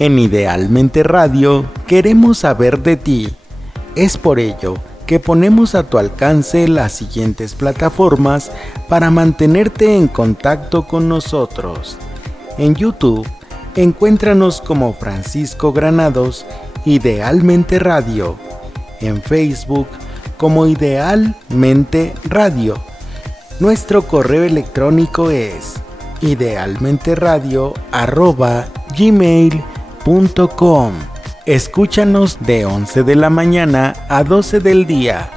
En Idealmente Radio queremos saber de ti. Es por ello que ponemos a tu alcance las siguientes plataformas para mantenerte en contacto con nosotros. En YouTube, encuéntranos como Francisco Granados, Idealmente Radio. En Facebook, como Idealmente Radio. Nuestro correo electrónico es idealmenteradio@gmail.com. Escúchanos de 11 de la mañana a 12 del día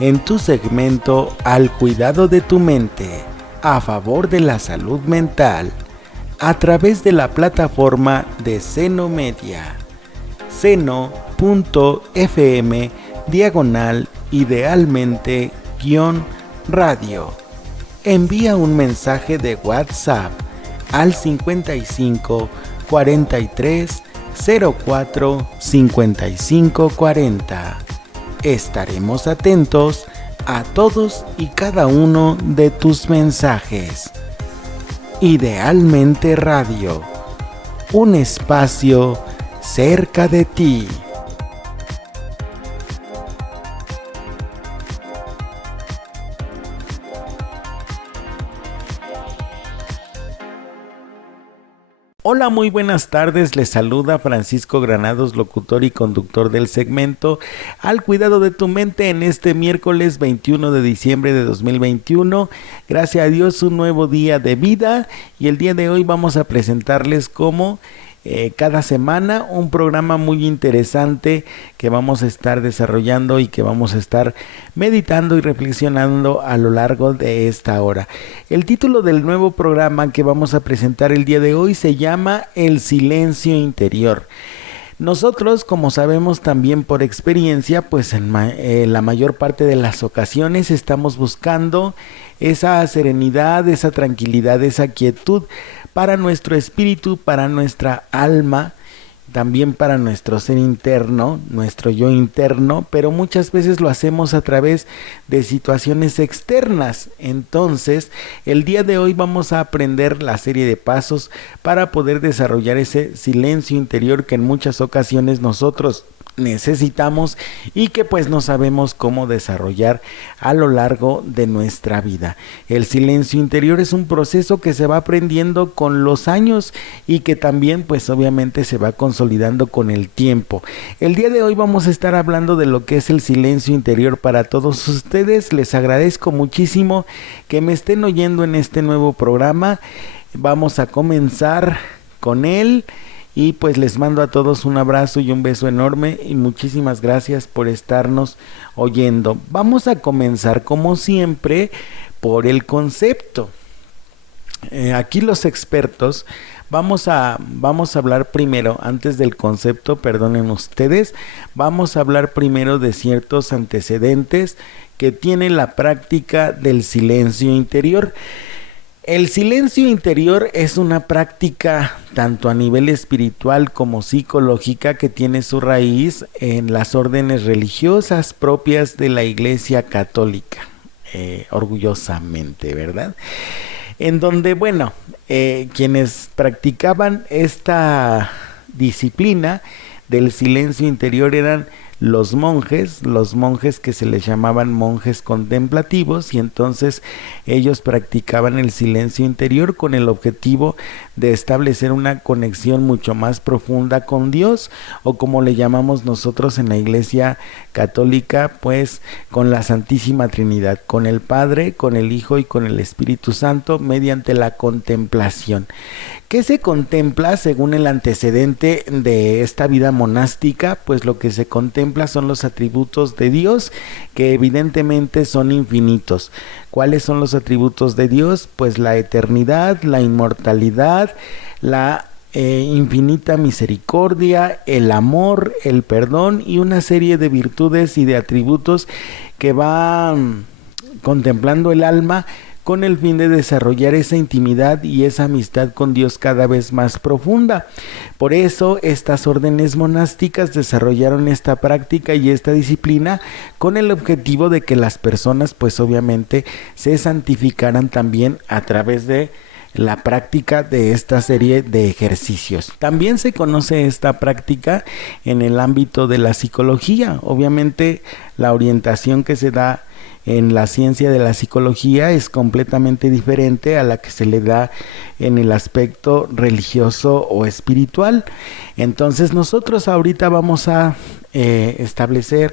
en tu segmento Al Cuidado de tu Mente, a favor de la salud mental, a través de la plataforma de Seno Media. seno.fm/idealmente-radio. Envía un mensaje de WhatsApp al 55 43 04 55 40. Estaremos atentos a todos y cada uno de tus mensajes. Idealmente Radio, un espacio cerca de ti. Hola, muy buenas tardes, les saluda Francisco Granados, locutor y conductor del segmento Al Cuidado de tu Mente en este miércoles 21 de diciembre de 2021. Gracias a Dios, un nuevo día de vida, y el día de hoy vamos a presentarles como cada semana un programa muy interesante que vamos a estar desarrollando y que vamos a estar meditando y reflexionando a lo largo de esta hora. El título del nuevo programa que vamos a presentar el día de hoy se llama El Silencio Interior. Nosotros, como sabemos también por experiencia, pues en la mayor parte de las ocasiones estamos buscando esa serenidad, esa tranquilidad, esa quietud para nuestro espíritu, para nuestra alma, también para nuestro ser interno, nuestro yo interno, pero muchas veces lo hacemos a través de situaciones externas. Entonces, el día de hoy vamos a aprender la serie de pasos para poder desarrollar ese silencio interior que en muchas ocasiones nosotros necesitamos y que pues no sabemos cómo desarrollar a lo largo de nuestra vida. El silencio interior es un proceso que se va aprendiendo con los años y que también pues obviamente se va consolidando con el tiempo. El día de hoy vamos a estar hablando de lo que es el silencio interior para todos ustedes. Les agradezco muchísimo que me estén oyendo en este nuevo programa. Vamos a comenzar con él. Y pues les mando a todos un abrazo y un beso enorme y muchísimas gracias por estarnos oyendo. Vamos a comenzar como siempre por el concepto. Aquí los expertos vamos a hablar primero, antes del concepto, perdonen ustedes, vamos a hablar primero de ciertos antecedentes que tiene la práctica del silencio interior. El silencio interior es una práctica tanto a nivel espiritual como psicológica que tiene su raíz en las órdenes religiosas propias de la Iglesia Católica, orgullosamente, ¿verdad? En donde, bueno, quienes practicaban esta disciplina del silencio interior eran los monjes que se les llamaban monjes contemplativos, y entonces ellos practicaban el silencio interior con el objetivo de establecer una conexión mucho más profunda con Dios, o como le llamamos nosotros en la Iglesia Católica, pues con la Santísima Trinidad, con el Padre, con el Hijo y con el Espíritu Santo, mediante la contemplación. ¿Qué se contempla según el antecedente de esta vida monástica? Pues lo que se contempla son los atributos de Dios, que evidentemente son infinitos. ¿Cuáles son los atributos de Dios? Pues la eternidad, la inmortalidad, la infinita misericordia, el amor, el perdón y una serie de virtudes y de atributos que van contemplando el alma con el fin de desarrollar esa intimidad y esa amistad con Dios cada vez más profunda. Por eso estas órdenes monásticas desarrollaron esta práctica y esta disciplina con el objetivo de que las personas pues obviamente se santificaran también a través de la práctica de esta serie de ejercicios. También se conoce esta práctica en el ámbito de la psicología. Obviamente la orientación que se da en la ciencia de la psicología es completamente diferente a la que se le da en el aspecto religioso o espiritual. Entonces nosotros ahorita vamos a establecer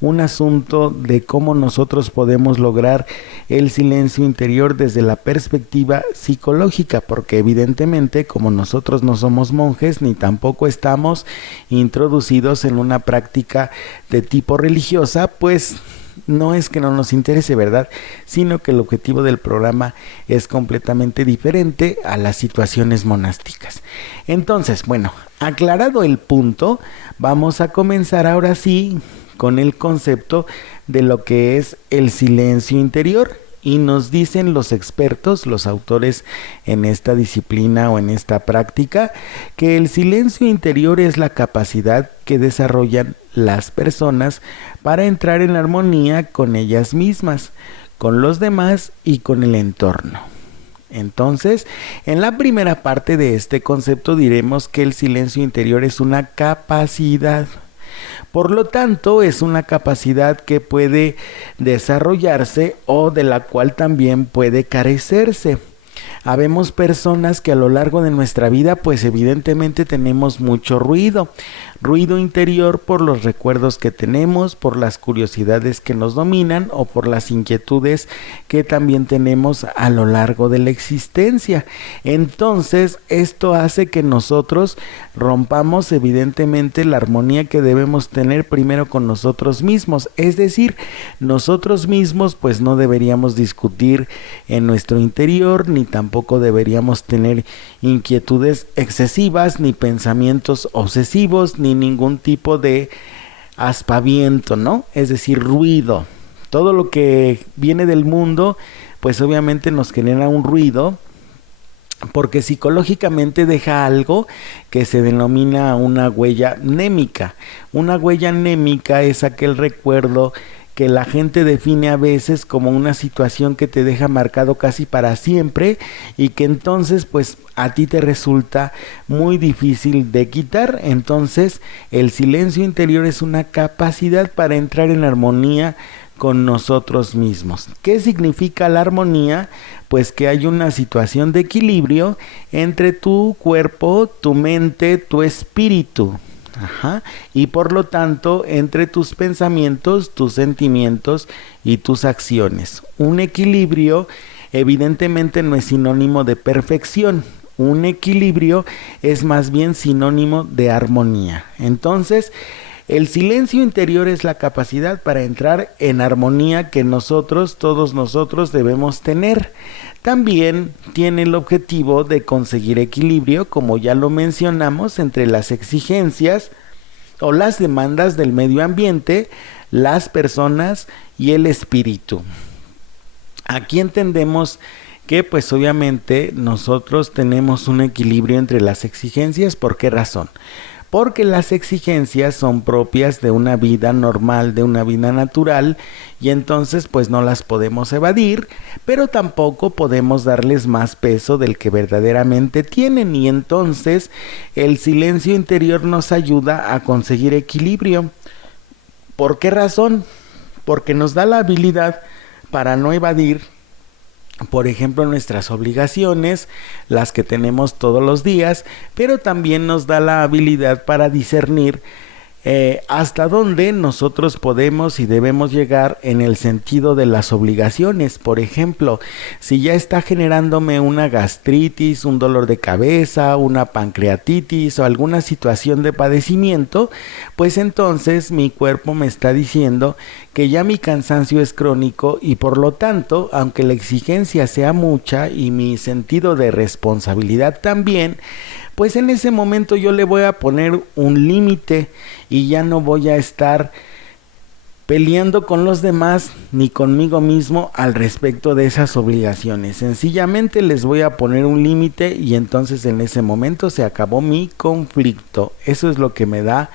un asunto de cómo nosotros podemos lograr el silencio interior desde la perspectiva psicológica, porque evidentemente como nosotros no somos monjes ni tampoco estamos introducidos en una práctica de tipo religiosa, pues no es que no nos interese, ¿verdad? Sino que el objetivo del programa es completamente diferente a las situaciones monásticas. Entonces, bueno, aclarado el punto, vamos a comenzar ahora sí con el concepto de lo que es el silencio interior. Y nos dicen los expertos, los autores en esta disciplina o en esta práctica, que el silencio interior es la capacidad que desarrollan las personas para entrar en armonía con ellas mismas, con los demás y con el entorno. Entonces, en la primera parte de este concepto diremos que el silencio interior es una capacidad. Por lo tanto, es una capacidad que puede desarrollarse o de la cual también puede carecerse. Habemos personas que a lo largo de nuestra vida pues evidentemente tenemos mucho ruido interior por los recuerdos que tenemos, por las curiosidades que nos dominan o por las inquietudes que también tenemos a lo largo de la existencia. Entonces esto hace que nosotros rompamos evidentemente la armonía que debemos tener primero con nosotros mismos, es decir, nosotros mismos pues no deberíamos discutir en nuestro interior, ni tampoco deberíamos tener inquietudes excesivas, ni pensamientos obsesivos, ni ningún tipo de aspaviento, ¿no? Es decir, ruido. Todo lo que viene del mundo, pues obviamente nos genera un ruido, porque psicológicamente deja algo que se denomina una huella mnémica. Una huella mnémica es aquel recuerdo que la gente define a veces como una situación que te deja marcado casi para siempre y que entonces pues a ti te resulta muy difícil de quitar. Entonces el silencio interior es una capacidad para entrar en armonía con nosotros mismos. ¿Qué significa la armonía? Pues que hay una situación de equilibrio entre tu cuerpo, tu mente, tu espíritu. Y por lo tanto entre tus pensamientos, tus sentimientos y tus acciones. Un equilibrio evidentemente no es sinónimo de perfección. Un equilibrio es más bien sinónimo de armonía. Entonces el silencio interior es la capacidad para entrar en armonía que nosotros, todos nosotros debemos tener. También tiene el objetivo de conseguir equilibrio, como ya lo mencionamos, entre las exigencias o las demandas del medio ambiente, las personas y el espíritu. Aquí entendemos que pues obviamente nosotros tenemos un equilibrio entre las exigencias. ¿Por qué razón? Porque las exigencias son propias de una vida normal, de una vida natural, y entonces pues no las podemos evadir, pero tampoco podemos darles más peso del que verdaderamente tienen, y entonces el silencio interior nos ayuda a conseguir equilibrio. ¿Por qué razón? Porque nos da la habilidad para no evadir, por ejemplo, nuestras obligaciones, las que tenemos todos los días, pero también nos da la habilidad para discernir hasta dónde nosotros podemos y debemos llegar en el sentido de las obligaciones. Por ejemplo, si ya está generándome una gastritis, un dolor de cabeza, una pancreatitis o alguna situación de padecimiento, pues entonces mi cuerpo me está diciendo que ya mi cansancio es crónico y por lo tanto, aunque la exigencia sea mucha y mi sentido de responsabilidad también, pues en ese momento yo le voy a poner un límite y ya no voy a estar peleando con los demás ni conmigo mismo al respecto de esas obligaciones. Sencillamente les voy a poner un límite y entonces en ese momento se acabó mi conflicto. Eso es lo que me da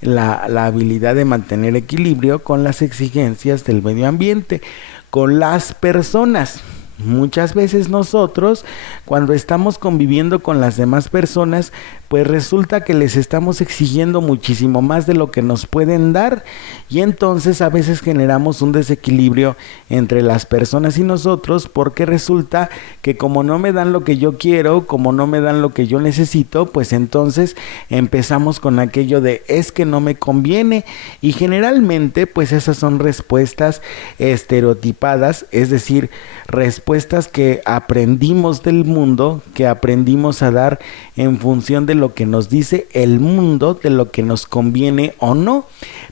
la habilidad de mantener equilibrio con las exigencias del medio ambiente, con las personas. Muchas veces nosotros, cuando estamos conviviendo con las demás personas, pues resulta que les estamos exigiendo muchísimo más de lo que nos pueden dar, y entonces a veces generamos un desequilibrio entre las personas y nosotros, porque resulta que como no me dan lo que yo quiero, como no me dan lo que yo necesito, pues entonces empezamos con aquello de es que no me conviene, y generalmente pues esas son respuestas estereotipadas, es decir, respuestas que aprendimos del mundo, que aprendimos a dar en función de lo que nos dice el mundo, de lo que nos conviene o no,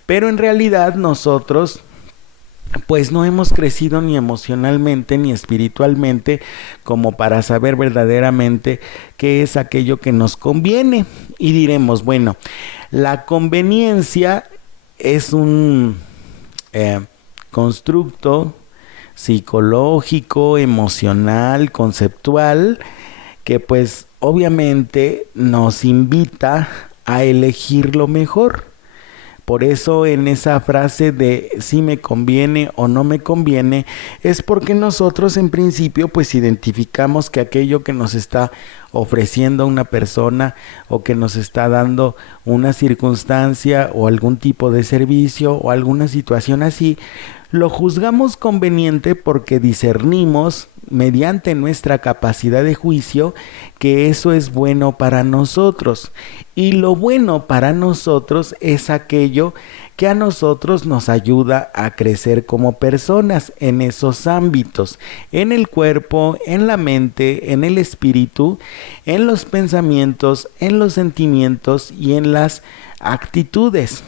pero en realidad nosotros pues no hemos crecido ni emocionalmente ni espiritualmente como para saber verdaderamente qué es aquello que nos conviene. Y diremos, bueno, la conveniencia es un constructo psicológico, emocional, conceptual, que pues obviamente nos invita a elegir lo mejor. Por eso en esa frase de si me conviene o no me conviene, es porque nosotros en principio pues identificamos que aquello que nos está ofreciendo una persona o que nos está dando una circunstancia o algún tipo de servicio o alguna situación así, lo juzgamos conveniente porque discernimos mediante nuestra capacidad de juicio que eso es bueno para nosotros, y lo bueno para nosotros es aquello que a nosotros nos ayuda a crecer como personas en esos ámbitos, en el cuerpo, en la mente, en el espíritu, en los pensamientos, en los sentimientos y en las actitudes.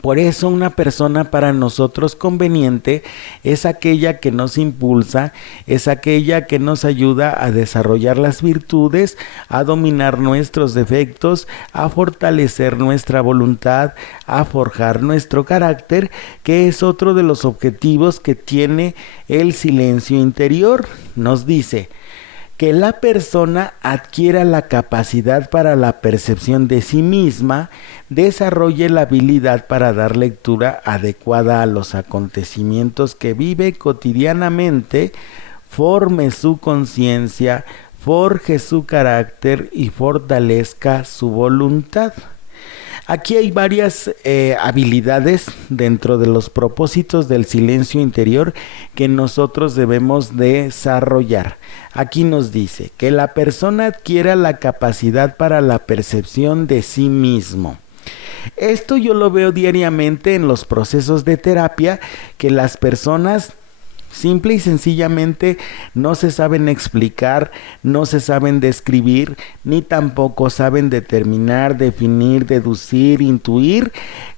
Por eso una persona para nosotros conveniente es aquella que nos impulsa, es aquella que nos ayuda a desarrollar las virtudes, a dominar nuestros defectos, a fortalecer nuestra voluntad, a forjar nuestro carácter, que es otro de los objetivos que tiene el silencio interior. Nos dice que la persona adquiera la capacidad para la percepción de sí misma, desarrolle la habilidad para dar lectura adecuada a los acontecimientos que vive cotidianamente, forme su conciencia, forje su carácter y fortalezca su voluntad. Aquí hay varias habilidades dentro de los propósitos del silencio interior que nosotros debemos desarrollar. Aquí nos dice que la persona adquiera la capacidad para la percepción de sí mismo. Esto yo lo veo diariamente en los procesos de terapia, que las personas simple y sencillamente no se saben explicar, no se saben describir, ni tampoco saben determinar, definir, deducir, intuir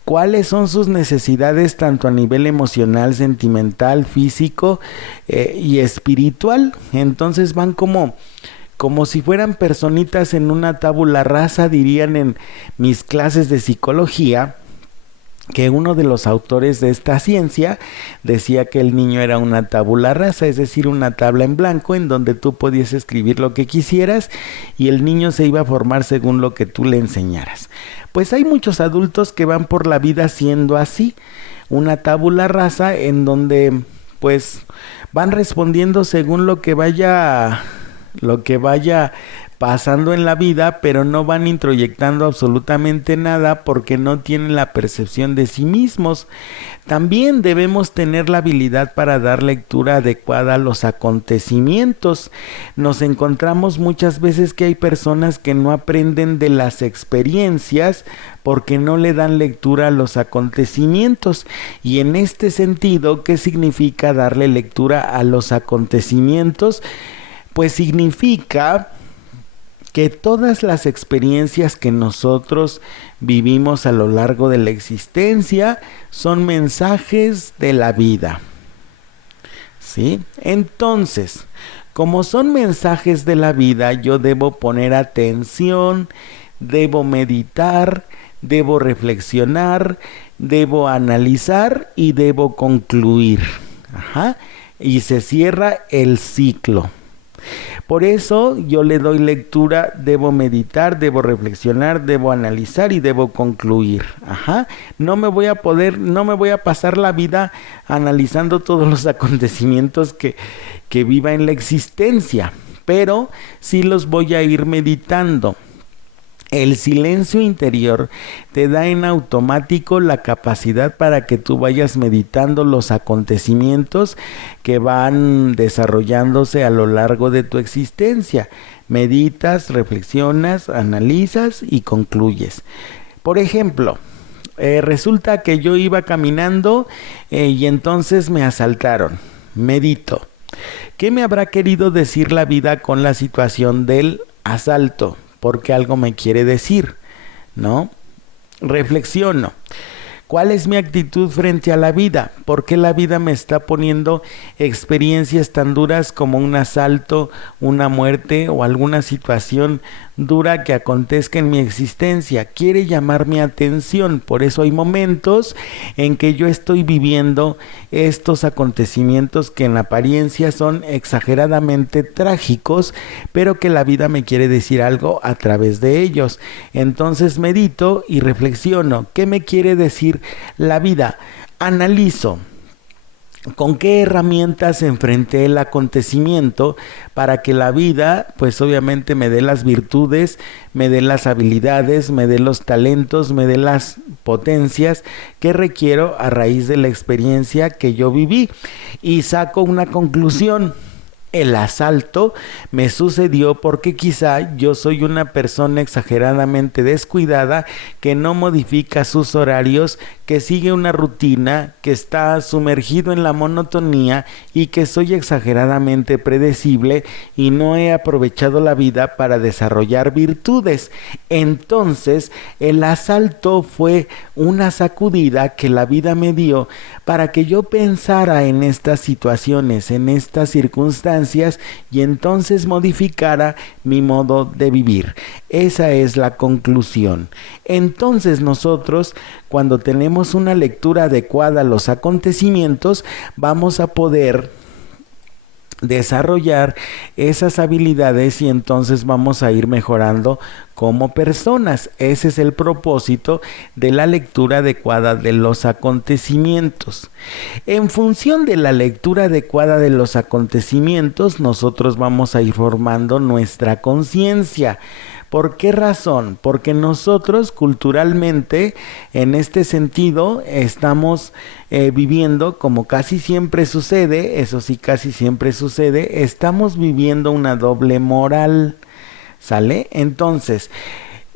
cuáles son sus necesidades tanto a nivel emocional, sentimental, físico y espiritual. Entonces van como si fueran personitas en una tabula rasa, dirían en mis clases de psicología, que uno de los autores de esta ciencia decía que el niño era una tabula rasa, es decir, una tabla en blanco en donde tú podías escribir lo que quisieras y el niño se iba a formar según lo que tú le enseñaras. Pues hay muchos adultos que van por la vida siendo así, una tabula rasa en donde pues van respondiendo según lo que vaya pasando en la vida, pero no van introyectando absolutamente nada porque no tienen la percepción de sí mismos. También debemos tener la habilidad para dar lectura adecuada a los acontecimientos. Nos encontramos muchas veces que hay personas que no aprenden de las experiencias porque no le dan lectura a los acontecimientos. Y en este sentido, ¿qué significa darle lectura a los acontecimientos? Pues significa que todas las experiencias que nosotros vivimos a lo largo de la existencia son mensajes de la vida, ¿sí? Entonces, como son mensajes de la vida, yo debo poner atención, debo meditar, debo reflexionar, debo analizar y debo concluir. Y se cierra el ciclo. Por eso yo le doy lectura, debo meditar, debo reflexionar, debo analizar y debo concluir. No me voy a pasar la vida analizando todos los acontecimientos que que viva en la existencia, pero sí los voy a ir meditando. El silencio interior te da en automático la capacidad para que tú vayas meditando los acontecimientos que van desarrollándose a lo largo de tu existencia. Meditas, reflexionas, analizas y concluyes. Por ejemplo, resulta que yo iba caminando y entonces me asaltaron. Medito. ¿Qué me habrá querido decir la vida con la situación del asalto? Porque algo me quiere decir, ¿no? Reflexiono. ¿Cuál es mi actitud frente a la vida? ¿Por qué la vida me está poniendo experiencias tan duras como un asalto, una muerte o alguna situación dura que acontezca en mi existencia? Quiere llamar mi atención. Por eso hay momentos en que yo estoy viviendo estos acontecimientos que en apariencia son exageradamente trágicos, pero que la vida me quiere decir algo a través de ellos. Entonces medito y reflexiono. ¿Qué me quiere decir la vida? Analizo. ¿Con qué herramientas enfrenté el acontecimiento para que la vida, pues obviamente me dé las virtudes, me dé las habilidades, me dé los talentos, me dé las potencias que requiero a raíz de la experiencia que yo viví? Y saco una conclusión. El asalto me sucedió porque quizá yo soy una persona exageradamente descuidada que no modifica sus horarios, que sigue una rutina, que está sumergido en la monotonía y que soy exageradamente predecible y no he aprovechado la vida para desarrollar virtudes. Entonces, el asalto fue una sacudida que la vida me dio para que yo pensara en estas situaciones, en estas circunstancias, y entonces modificara mi modo de vivir. Esa es la conclusión. Entonces nosotros, cuando tenemos una lectura adecuada a los acontecimientos, vamos a poder desarrollar esas habilidades y entonces vamos a ir mejorando como personas. Ese es el propósito de la lectura adecuada de los acontecimientos. En función de la lectura adecuada de los acontecimientos, nosotros vamos a ir formando nuestra conciencia. ¿Por qué razón? Porque nosotros culturalmente, en este sentido, estamos viviendo, como casi siempre sucede, eso sí, casi siempre sucede, estamos viviendo una doble moral, ¿sale? Entonces,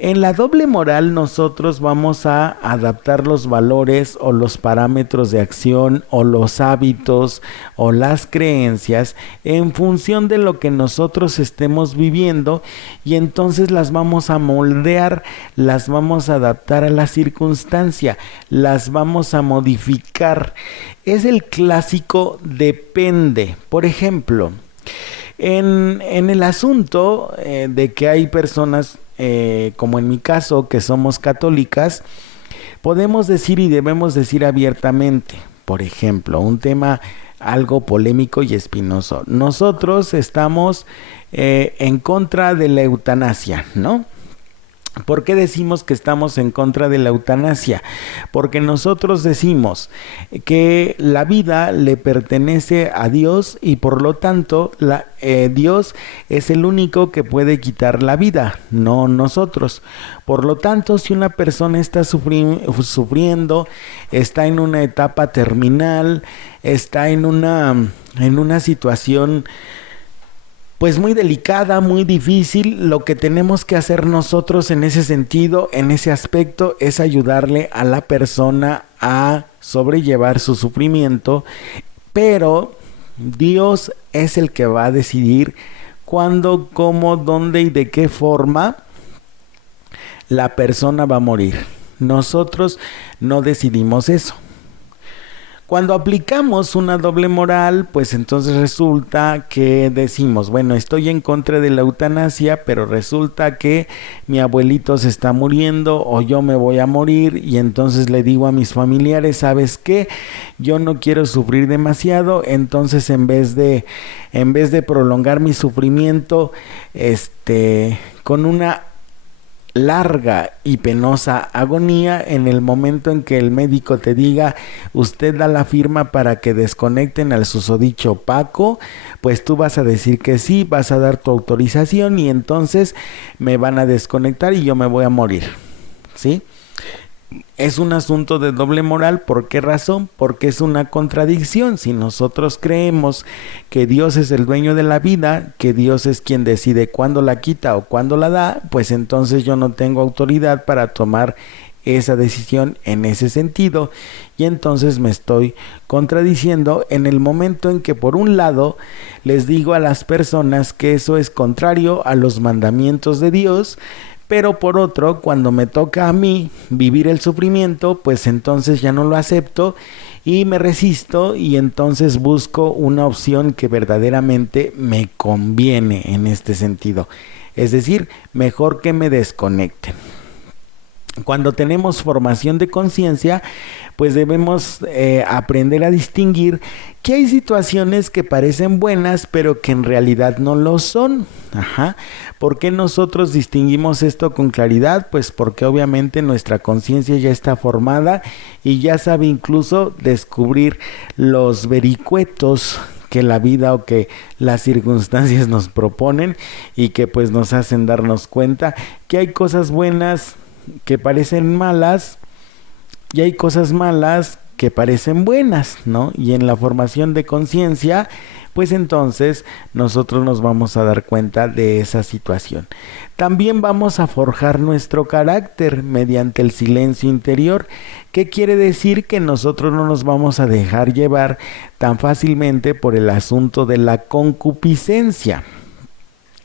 en la doble moral nosotros vamos a adaptar los valores o los parámetros de acción o los hábitos o las creencias en función de lo que nosotros estemos viviendo, y entonces las vamos a moldear, las vamos a adaptar a la circunstancia, las vamos a modificar. Es el clásico depende. Por ejemplo, en el asunto de que hay personas, como en mi caso, que somos católicas, podemos decir y debemos decir abiertamente, por ejemplo, un tema algo polémico y espinoso. Nosotros estamos en contra de la eutanasia, ¿no? ¿Por qué decimos que estamos en contra de la eutanasia? Porque nosotros decimos que la vida le pertenece a Dios y por lo tanto Dios es el único que puede quitar la vida, no nosotros. Por lo tanto, si una persona está sufriendo, está en una etapa terminal, está en una situación pues muy delicada, muy difícil, lo que tenemos que hacer nosotros en ese sentido, en ese aspecto, es ayudarle a la persona a sobrellevar su sufrimiento, pero Dios es el que va a decidir cuándo, cómo, dónde y de qué forma la persona va a morir. Nosotros no decidimos eso. Cuando aplicamos una doble moral, pues entonces resulta que decimos, bueno, estoy en contra de la eutanasia, pero resulta que mi abuelito se está muriendo o yo me voy a morir, y entonces le digo a mis familiares, ¿sabes qué? Yo no quiero sufrir demasiado, entonces en vez de prolongar mi sufrimiento con una larga y penosa agonía, en el momento en que el médico te diga, usted da la firma para que desconecten al susodicho Paco, pues tú vas a decir que sí, vas a dar tu autorización y entonces me van a desconectar y yo me voy a morir, ¿sí? Es un asunto de doble moral. ¿Por qué razón? Porque es una contradicción. Si nosotros creemos que Dios es el dueño de la vida, que Dios es quien decide cuándo la quita o cuándo la da, pues entonces yo no tengo autoridad para tomar esa decisión en ese sentido, y entonces me estoy contradiciendo en el momento en que por un lado les digo a las personas que eso es contrario a los mandamientos de Dios, pero por otro, cuando me toca a mí vivir el sufrimiento, pues entonces ya no lo acepto y me resisto, y entonces busco una opción que verdaderamente me conviene en este sentido. Es decir, mejor que me desconecten. Cuando tenemos formación de conciencia, pues debemos aprender a distinguir que hay situaciones que parecen buenas, pero que en realidad no lo son. ¿Por qué nosotros distinguimos esto con claridad? Pues porque obviamente nuestra conciencia ya está formada y ya sabe incluso descubrir los vericuetos que la vida o que las circunstancias nos proponen, y que pues nos hacen darnos cuenta que hay cosas buenas que parecen malas y hay cosas malas que parecen buenas, ¿no? Y en la formación de conciencia, pues entonces nosotros nos vamos a dar cuenta de esa situación. También vamos a forjar nuestro carácter mediante el silencio interior. ¿Qué quiere decir? Que nosotros no nos vamos a dejar llevar tan fácilmente por el asunto de la concupiscencia.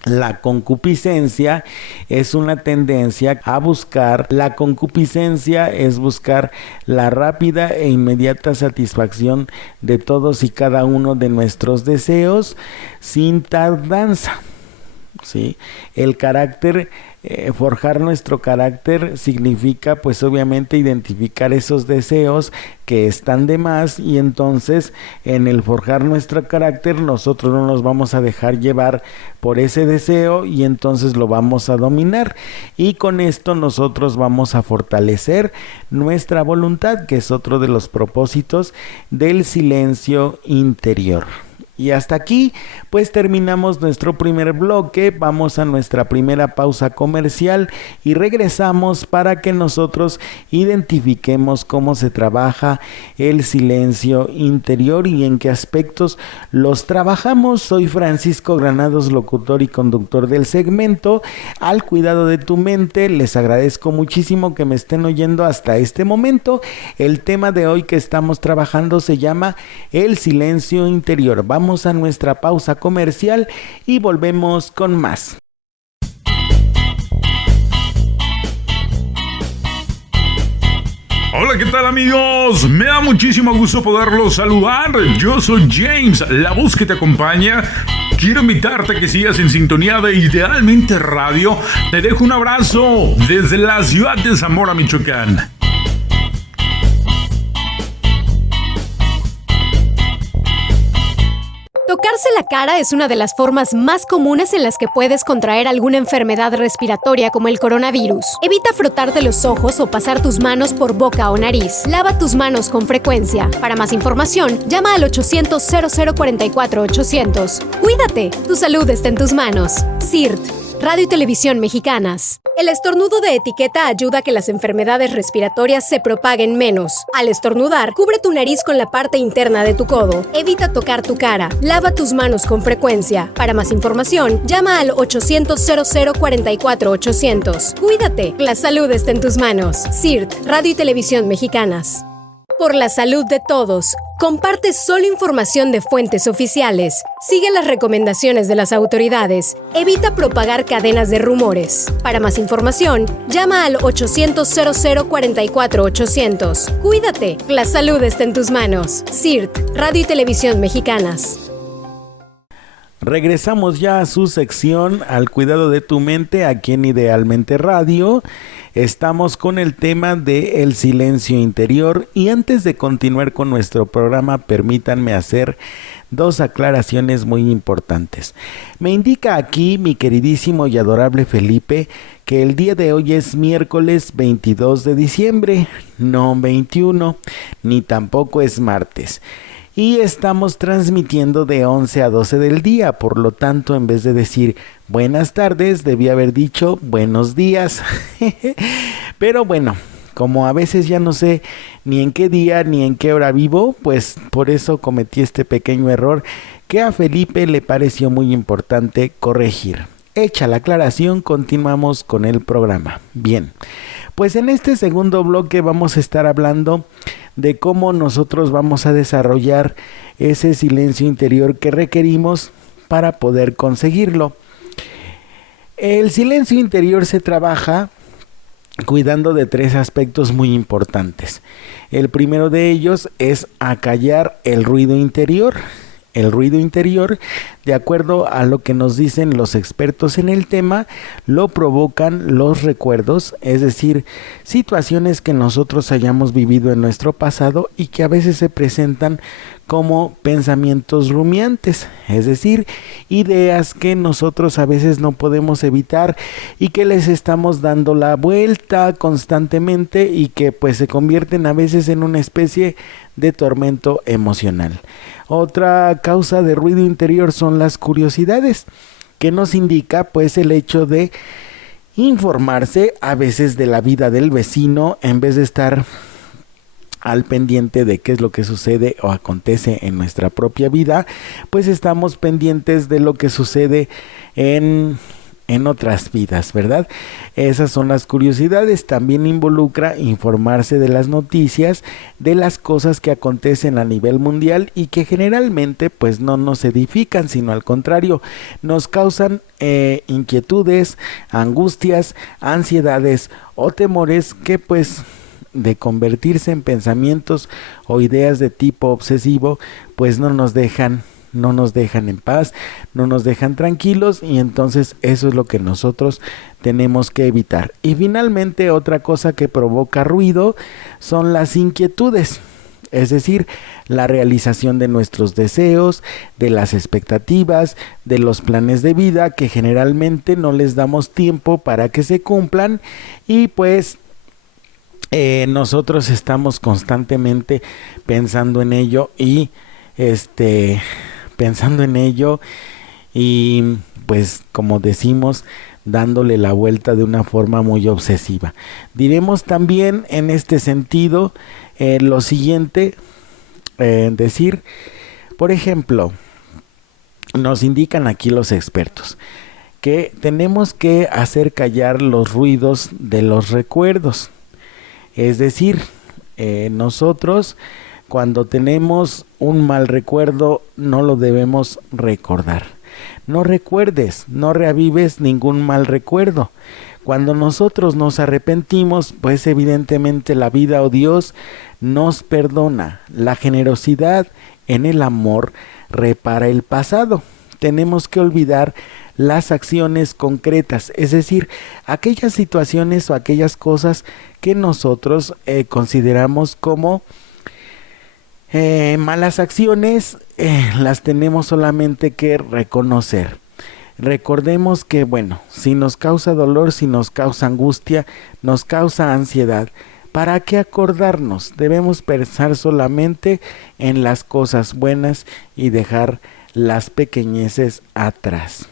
La concupiscencia es una tendencia a buscar, la concupiscencia es buscar la rápida e inmediata satisfacción de todos y cada uno de nuestros deseos sin tardanza, ¿sí? El carácter, forjar nuestro carácter significa pues obviamente identificar esos deseos que están de más, y entonces en el forjar nuestro carácter nosotros no nos vamos a dejar llevar por ese deseo, y entonces lo vamos a dominar, y con esto nosotros vamos a fortalecer nuestra voluntad, que es otro de los propósitos del silencio interior. Y hasta aquí pues terminamos nuestro primer bloque. Vamos a nuestra primera pausa comercial y regresamos para que nosotros identifiquemos cómo se trabaja el silencio interior y en qué aspectos los trabajamos. Soy Francisco Granados, locutor y conductor del segmento Al Cuidado de tu Mente. Les agradezco muchísimo que me estén oyendo hasta este momento. El tema de hoy que estamos trabajando se llama el silencio interior. Vamos a nuestra pausa comercial y volvemos con más. Hola, ¿qué tal amigos? Me da muchísimo gusto poderlos saludar. Yo soy James, la voz que te acompaña. Quiero invitarte a que sigas en sintonía de Idealmente Radio. Te dejo un abrazo desde la ciudad de Zamora, Michoacán. Tocarse la cara es una de las formas más comunes en las que puedes contraer alguna enfermedad respiratoria como el coronavirus. Evita frotarte los ojos o pasar tus manos por boca o nariz. Lava tus manos con frecuencia. Para más información, llama al 800-0044-800. Cuídate, tu salud está en tus manos. CIRT, Radio y Televisión Mexicanas. El estornudo de etiqueta ayuda a que las enfermedades respiratorias se propaguen menos. Al estornudar, cubre tu nariz con la parte interna de tu codo. Evita tocar tu cara. Lava tus manos con frecuencia. Para más información, llama al 800-0044-800. Cuídate, la salud está en tus manos. CIRT, Radio y Televisión Mexicanas. Por la salud de todos, comparte solo información de fuentes oficiales. Sigue las recomendaciones de las autoridades. Evita propagar cadenas de rumores. Para más información, llama al 800-0044-800. Cuídate, la salud está en tus manos. CIRT, Radio y Televisión Mexicanas. Regresamos ya a su sección Al cuidado de tu mente aquí en Idealmente Radio. Estamos con el tema de el silencio interior y antes de continuar con nuestro programa, permítanme hacer dos aclaraciones muy importantes. Me indica aquí mi queridísimo y adorable Felipe que el día de hoy es miércoles 22 de diciembre, no 21, ni tampoco es martes. Y estamos transmitiendo de 11 a 12 del día, por lo tanto, en vez de decir buenas tardes, debí haber dicho buenos días. Pero bueno, como a veces ya no sé ni en qué día ni en qué hora vivo, pues por eso cometí este pequeño error que a Felipe le pareció muy importante corregir. Hecha la aclaración, continuamos con el programa. Bien, pues en este segundo bloque vamos a estar hablando de cómo nosotros vamos a desarrollar ese silencio interior que requerimos para poder conseguirlo. El silencio interior se trabaja cuidando de tres aspectos muy importantes. El primero de ellos es acallar el ruido interior. El ruido interior, de acuerdo a lo que nos dicen los expertos en el tema, lo provocan los recuerdos, es decir, situaciones que nosotros hayamos vivido en nuestro pasado y que a veces se presentan como pensamientos rumiantes, es decir, ideas que nosotros a veces no podemos evitar y que les estamos dando la vuelta constantemente y que pues se convierten a veces en una especie de tormento emocional. Otra causa de ruido interior son las curiosidades, que nos indica pues el hecho de informarse a veces de la vida del vecino en vez de estar al pendiente de qué es lo que sucede o acontece en nuestra propia vida, pues estamos pendientes de lo que sucede en otras vidas, ¿verdad? Esas son las curiosidades. También involucra informarse de las noticias, de las cosas que acontecen a nivel mundial y que generalmente pues no nos edifican, sino al contrario, nos causan inquietudes, angustias, ansiedades o temores que pues de convertirse en pensamientos o ideas de tipo obsesivo pues no nos dejan en paz, no nos dejan tranquilos y entonces eso es lo que nosotros tenemos que evitar. Y finalmente otra cosa que provoca ruido son las inquietudes, es decir, la realización de nuestros deseos, de las expectativas, de los planes de vida que generalmente no les damos tiempo para que se cumplan y pues nosotros estamos constantemente pensando en ello y pues como decimos dándole la vuelta de una forma muy obsesiva. Diremos también en este sentido lo siguiente, decir, por ejemplo, nos indican aquí los expertos que tenemos que hacer callar los ruidos de los recuerdos, es decir, nosotros cuando tenemos un mal recuerdo no lo debemos recordar. No recuerdes, no reavives ningún mal recuerdo. Cuando nosotros nos arrepentimos, pues evidentemente la vida o Dios nos perdona. La generosidad en el amor repara el pasado. Tenemos que olvidar las acciones concretas, es decir, aquellas situaciones o aquellas cosas que nosotros consideramos como malas acciones, las tenemos solamente que reconocer. Recordemos que, bueno, si nos causa dolor, si nos causa angustia, nos causa ansiedad, ¿para qué acordarnos? Debemos pensar solamente en las cosas buenas y dejar las pequeñeces atrás.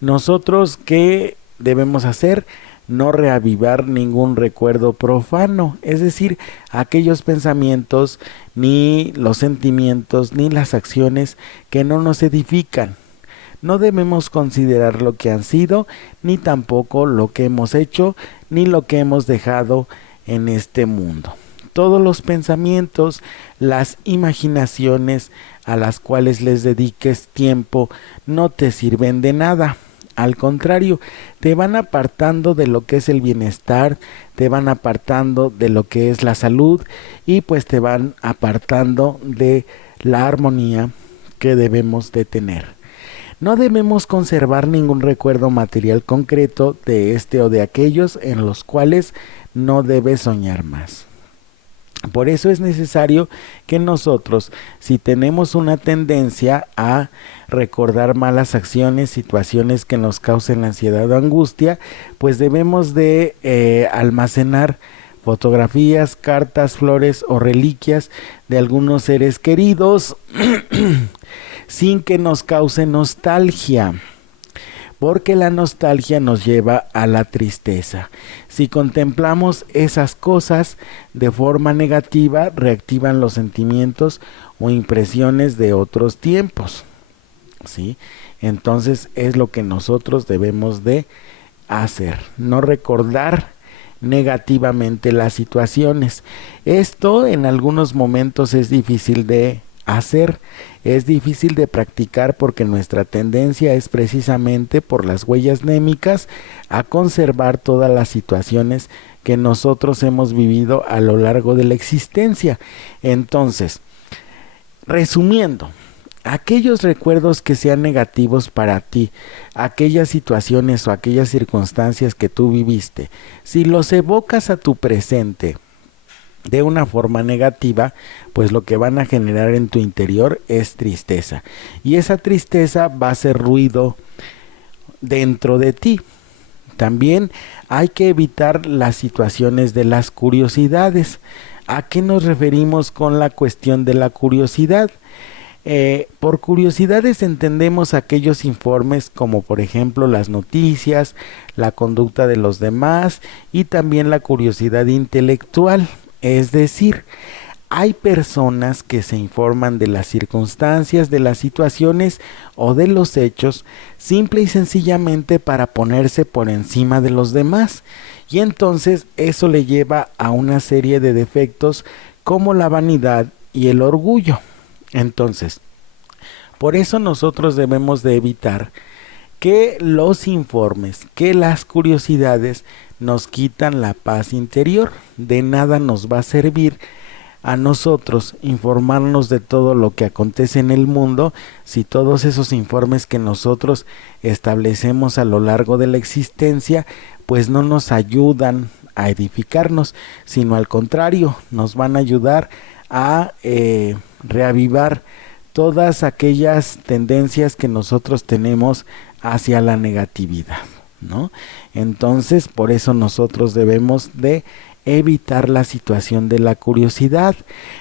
Nosotros, ¿qué debemos hacer? No reavivar ningún recuerdo profano, es decir, aquellos pensamientos, ni los sentimientos, ni las acciones que no nos edifican. No debemos considerar lo que han sido, ni tampoco lo que hemos hecho, ni lo que hemos dejado en este mundo. Todos los pensamientos, las imaginaciones a las cuales les dediques tiempo, no te sirven de nada. Al contrario, te van apartando de lo que es el bienestar, te van apartando de lo que es la salud y pues te van apartando de la armonía que debemos de tener. No debemos conservar ningún recuerdo material concreto de este o de aquellos en los cuales no debes soñar más. Por eso es necesario que nosotros, si tenemos una tendencia a recordar malas acciones, situaciones que nos causen ansiedad o angustia, pues debemos de almacenar fotografías, cartas, flores o reliquias de algunos seres queridos sin que nos cause nostalgia, porque la nostalgia nos lleva a la tristeza. Si contemplamos esas cosas de forma negativa, reactivan los sentimientos o impresiones de otros tiempos, ¿sí? Entonces es lo que nosotros debemos de hacer, no recordar negativamente las situaciones. Esto en algunos momentos es difícil de hacer, es difícil de practicar porque nuestra tendencia es precisamente por las huellas némicas a conservar todas las situaciones que nosotros hemos vivido a lo largo de la existencia. Entonces, resumiendo, aquellos recuerdos que sean negativos para ti, aquellas situaciones o aquellas circunstancias que tú viviste, si los evocas a tu presente de una forma negativa, pues lo que van a generar en tu interior es tristeza. Y esa tristeza va a hacer ruido dentro de ti. También hay que evitar las situaciones de las curiosidades. ¿A qué nos referimos con la cuestión de la curiosidad? Por curiosidades entendemos aquellos informes como por ejemplo las noticias, la conducta de los demás y también la curiosidad intelectual. Es decir, hay personas que se informan de las circunstancias, de las situaciones o de los hechos simple y sencillamente para ponerse por encima de los demás. Y entonces eso le lleva a una serie de defectos como la vanidad y el orgullo. Entonces, por eso nosotros debemos de evitar que los informes, que las curiosidades nos quitan la paz interior. De nada nos va a servir a nosotros informarnos de todo lo que acontece en el mundo si todos esos informes que nosotros establecemos a lo largo de la existencia pues no nos ayudan a edificarnos, sino al contrario, nos van a ayudar a reavivar todas aquellas tendencias que nosotros tenemos hacia la negatividad, ¿no? Entonces, por eso nosotros debemos de evitar la situación de la curiosidad,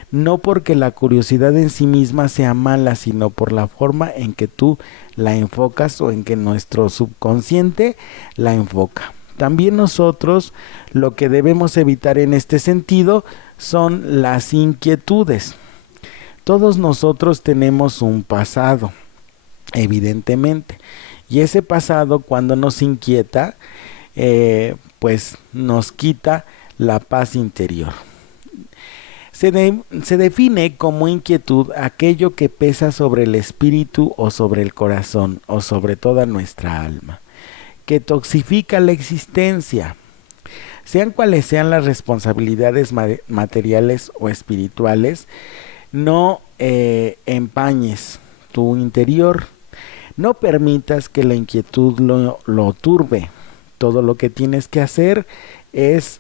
no porque la curiosidad en sí misma sea mala, sino por la forma en que tú la enfocas o en que nuestro subconsciente la enfoca. También nosotros lo que debemos evitar en este sentido son las inquietudes. Todos nosotros tenemos un pasado, evidentemente, y ese pasado cuando nos inquieta, pues nos quita la paz interior. Se define como inquietud aquello que pesa sobre el espíritu o sobre el corazón o sobre toda nuestra alma, que toxifica la existencia. Sean cuales sean las responsabilidades materiales o espirituales, no empañes tu interior, no permitas que la inquietud lo turbe. Todo lo que tienes que hacer es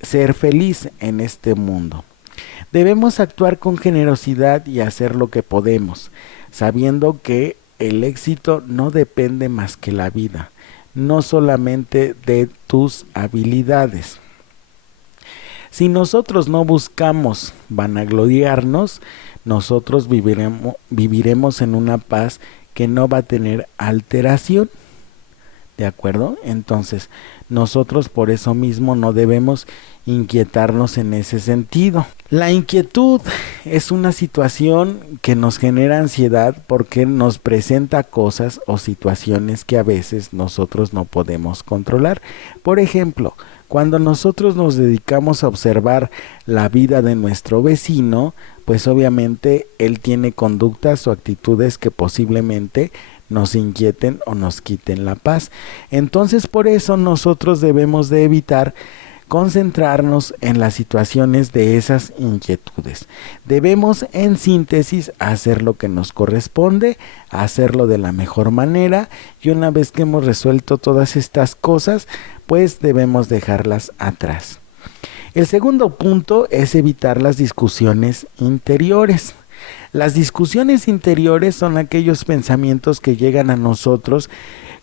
ser feliz en este mundo. Debemos actuar con generosidad y hacer lo que podemos, sabiendo que el éxito no depende más que la vida, no solamente de tus habilidades. Si nosotros no buscamos vanagloriarnos, nosotros viviremos en una paz que no va a tener alteración. ¿De acuerdo? Entonces, nosotros por eso mismo no debemos inquietarnos en ese sentido. La inquietud es una situación que nos genera ansiedad porque nos presenta cosas o situaciones que a veces nosotros no podemos controlar. Por ejemplo, cuando nosotros nos dedicamos a observar la vida de nuestro vecino, pues obviamente él tiene conductas o actitudes que posiblemente nos inquieten o nos quiten la paz. Entonces por eso nosotros debemos de evitar concentrarnos en las situaciones de esas inquietudes. Debemos, en síntesis, hacer lo que nos corresponde, hacerlo de la mejor manera, y una vez que hemos resuelto todas estas cosas, pues debemos dejarlas atrás. El segundo punto es evitar las discusiones interiores. Las discusiones interiores son aquellos pensamientos que llegan a nosotros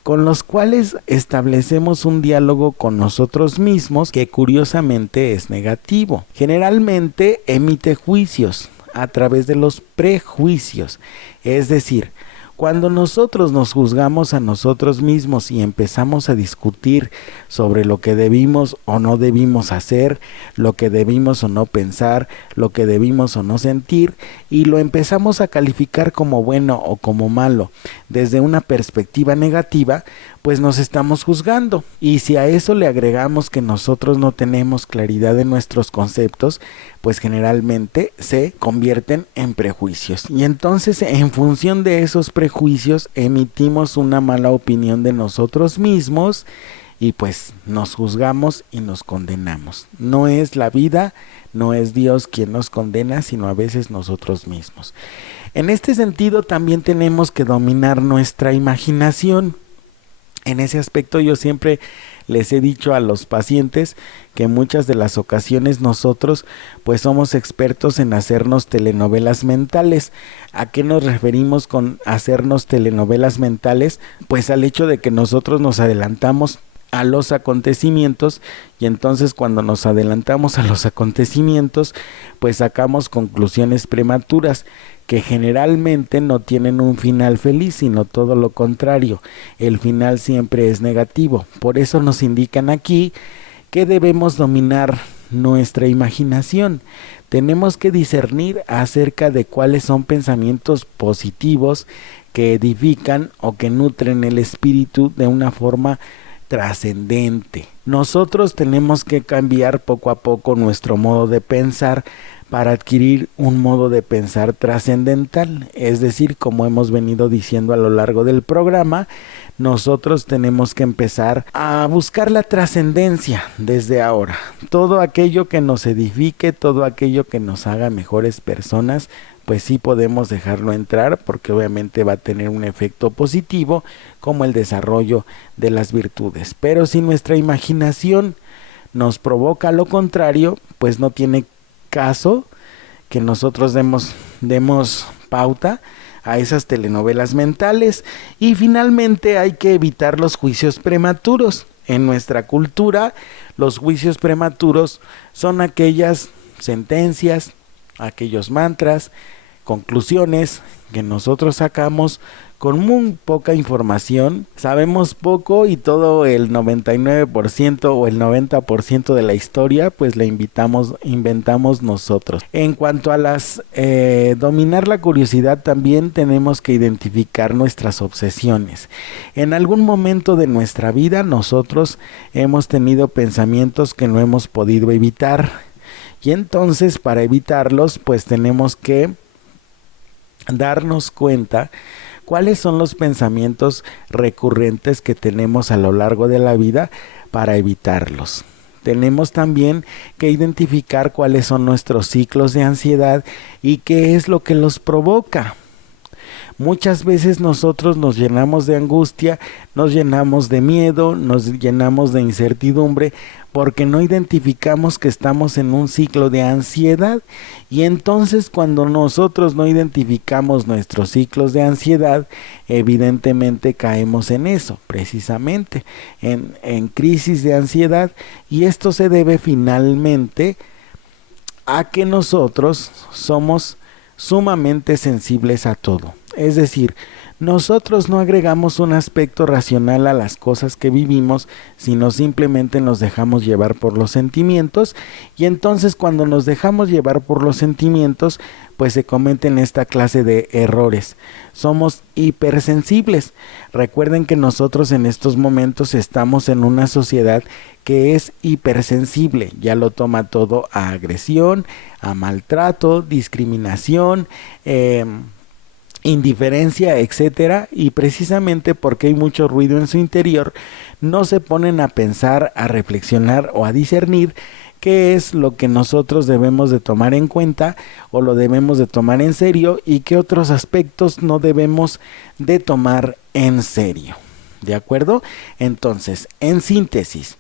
con los cuales establecemos un diálogo con nosotros mismos que curiosamente es negativo. Generalmente emite juicios a través de los prejuicios, es decir, cuando nosotros nos juzgamos a nosotros mismos y empezamos a discutir sobre lo que debimos o no debimos hacer, lo que debimos o no pensar, lo que debimos o no sentir, y lo empezamos a calificar como bueno o como malo desde una perspectiva negativa, pues nos estamos juzgando. Y si a eso le agregamos que nosotros no tenemos claridad de nuestros conceptos, pues generalmente se convierten en prejuicios. Y entonces, en función de esos prejuicios, emitimos una mala opinión de nosotros mismos y pues nos juzgamos y nos condenamos. No es la vida, no es Dios quien nos condena, sino a veces nosotros mismos. En este sentido, también tenemos que dominar nuestra imaginación. En ese aspecto yo siempre les he dicho a los pacientes que en muchas de las ocasiones nosotros pues somos expertos en hacernos telenovelas mentales. ¿A qué nos referimos con hacernos telenovelas mentales? Pues al hecho de que nosotros nos adelantamos a los acontecimientos, y entonces cuando nos adelantamos a los acontecimientos pues sacamos conclusiones prematuras que generalmente no tienen un final feliz, sino todo lo contrario. El final siempre es negativo. Por eso nos indican aquí que debemos dominar nuestra imaginación. Tenemos que discernir acerca de cuáles son pensamientos positivos que edifican o que nutren el espíritu de una forma trascendente. Nosotros tenemos que cambiar poco a poco nuestro modo de pensar para adquirir un modo de pensar trascendental, es decir, como hemos venido diciendo a lo largo del programa, nosotros tenemos que empezar a buscar la trascendencia desde ahora. Todo aquello que nos edifique, todo aquello que nos haga mejores personas, pues sí podemos dejarlo entrar, porque obviamente va a tener un efecto positivo como el desarrollo de las virtudes. Pero si nuestra imaginación nos provoca lo contrario, pues no tiene caso que nosotros demos pauta a esas telenovelas mentales. Y finalmente hay que evitar los juicios prematuros. En nuestra cultura, los juicios prematuros son aquellas sentencias, aquellos mantras, conclusiones que nosotros sacamos con muy poca información. Sabemos poco y todo el 99% o el 90% de la historia pues la inventamos nosotros. En cuanto a dominar la curiosidad, también tenemos que identificar nuestras obsesiones. En algún momento de nuestra vida nosotros hemos tenido pensamientos que no hemos podido evitar, y entonces para evitarlos pues tenemos que darnos cuenta cuáles son los pensamientos recurrentes que tenemos a lo largo de la vida para evitarlos. Tenemos también que identificar cuáles son nuestros ciclos de ansiedad y qué es lo que los provoca. Muchas veces nosotros nos llenamos de angustia, nos llenamos de miedo, nos llenamos de incertidumbre porque no identificamos que estamos en un ciclo de ansiedad, y entonces cuando nosotros no identificamos nuestros ciclos de ansiedad, evidentemente caemos en eso, precisamente en crisis de ansiedad, y esto se debe finalmente a que nosotros somos sumamente sensibles a todo. Es decir, nosotros no agregamos un aspecto racional a las cosas que vivimos, sino simplemente nos dejamos llevar por los sentimientos, y entonces cuando nos dejamos llevar por los sentimientos, pues se cometen esta clase de errores. Somos hipersensibles. Recuerden que nosotros en estos momentos estamos en una sociedad que es hipersensible, ya lo toma todo a agresión, a maltrato, discriminación, indiferencia, etcétera, y precisamente porque hay mucho ruido en su interior, no se ponen a pensar, a reflexionar o a discernir qué es lo que nosotros debemos de tomar en cuenta o lo debemos de tomar en serio y qué otros aspectos no debemos de tomar en serio. ¿De acuerdo? Entonces, en síntesis,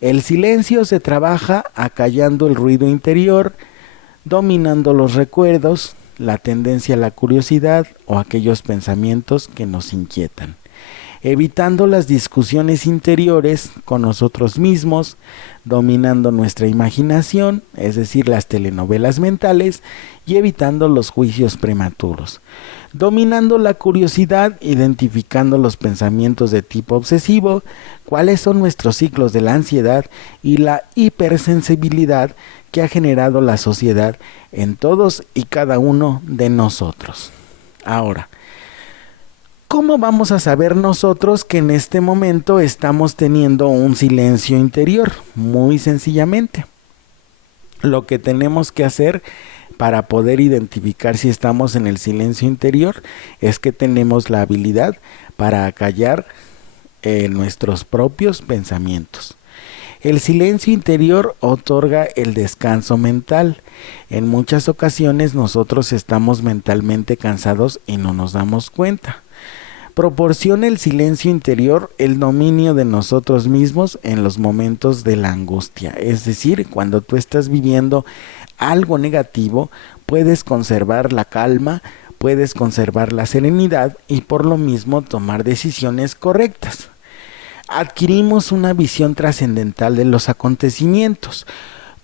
el silencio se trabaja acallando el ruido interior, dominando los recuerdos, la tendencia a la curiosidad o aquellos pensamientos que nos inquietan, evitando las discusiones interiores con nosotros mismos, dominando nuestra imaginación, es decir, las telenovelas mentales, y evitando los juicios prematuros, dominando la curiosidad, identificando los pensamientos de tipo obsesivo, cuáles son nuestros ciclos de la ansiedad y la hipersensibilidad que ha generado la sociedad en todos y cada uno de nosotros. Ahora, ¿cómo vamos a saber nosotros que en este momento estamos teniendo un silencio interior? Muy sencillamente, lo que tenemos que hacer para poder identificar si estamos en el silencio interior es que tenemos la habilidad para acallar nuestros propios pensamientos. El silencio interior otorga el descanso mental. En muchas ocasiones nosotros estamos mentalmente cansados y no nos damos cuenta. Proporciona el silencio interior el dominio de nosotros mismos en los momentos de la angustia. Es decir, cuando tú estás viviendo algo negativo, puedes conservar la calma, puedes conservar la serenidad y por lo mismo tomar decisiones correctas. Adquirimos una visión trascendental de los acontecimientos.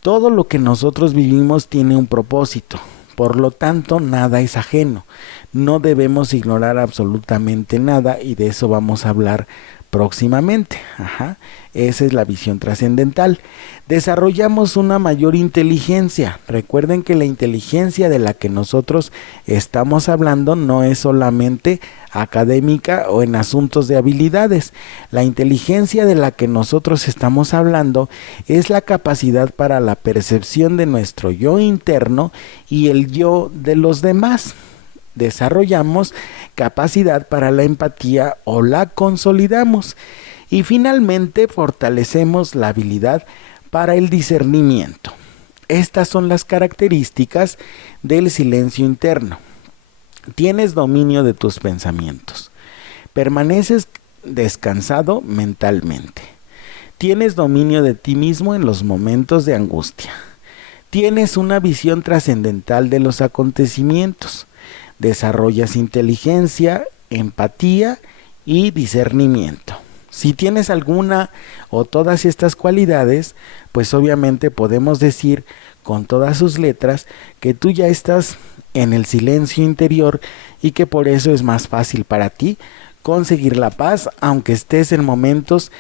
Todo lo que nosotros vivimos tiene un propósito. Por lo tanto, nada es ajeno. No debemos ignorar absolutamente nada y de eso vamos a hablar próximamente. Esa es la visión trascendental. Desarrollamos una mayor inteligencia. Recuerden que la inteligencia de la que nosotros estamos hablando no es solamente académica o en asuntos de habilidades. La inteligencia de la que nosotros estamos hablando es la capacidad para la percepción de nuestro yo interno y el yo de los demás. Desarrollamos capacidad para la empatía o la consolidamos. Y finalmente fortalecemos la habilidad para el discernimiento. Estas son las características del silencio interno. Tienes dominio de tus pensamientos. Permaneces descansado mentalmente. Tienes dominio de ti mismo en los momentos de angustia. Tienes una visión trascendental de los acontecimientos. Desarrollas inteligencia, empatía y discernimiento. Si tienes alguna o todas estas cualidades, pues obviamente podemos decir con todas sus letras que tú ya estás en el silencio interior y que por eso es más fácil para ti conseguir la paz aunque estés en momentos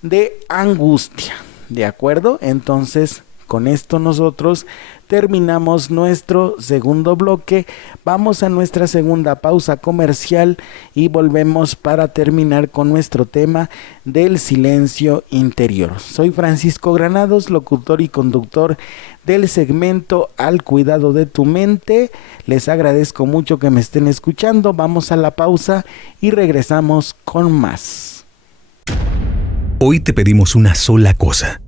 de angustia. ¿De acuerdo? Entonces, con esto nosotros terminamos nuestro segundo bloque. Vamos a nuestra segunda pausa comercial y volvemos para terminar con nuestro tema del silencio interior. Soy Francisco Granados, locutor y conductor del segmento Al Cuidado de tu Mente. Les agradezco mucho que me estén escuchando. Vamos a la pausa y regresamos con más. Hoy te pedimos una sola cosa.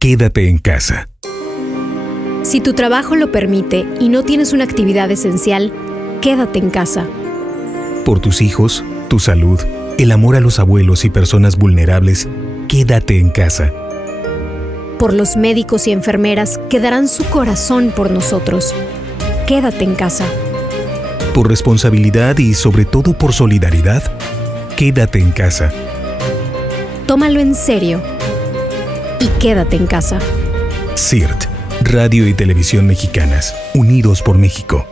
Quédate en casa. Si tu trabajo lo permite y no tienes una actividad esencial, quédate en casa. Por tus hijos, tu salud, el amor a los abuelos y personas vulnerables, quédate en casa. Por los médicos y enfermeras que darán su corazón por nosotros, quédate en casa. Por responsabilidad y sobre todo por solidaridad, quédate en casa. Tómalo en serio y quédate en casa. CIRT, Radio y Televisión Mexicanas, unidos por México.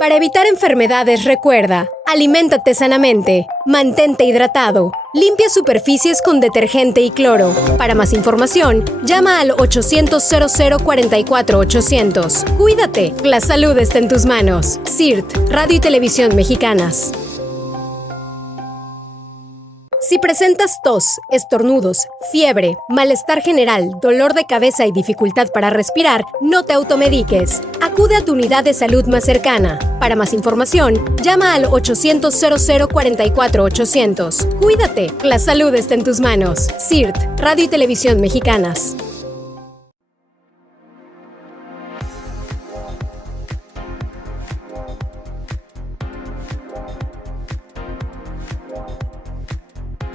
Para evitar enfermedades, recuerda, aliméntate sanamente, mantente hidratado, limpia superficies con detergente y cloro. Para más información, llama al 800-0044-800. Cuídate, la salud está en tus manos. CIRT, Radio y Televisión Mexicanas. Si presentas tos, estornudos, fiebre, malestar general, dolor de cabeza y dificultad para respirar, no te automediques. Acude a tu unidad de salud más cercana. Para más información, llama al 800-0044-800. Cuídate, la salud está en tus manos. CIRT, Radio y Televisión Mexicanas.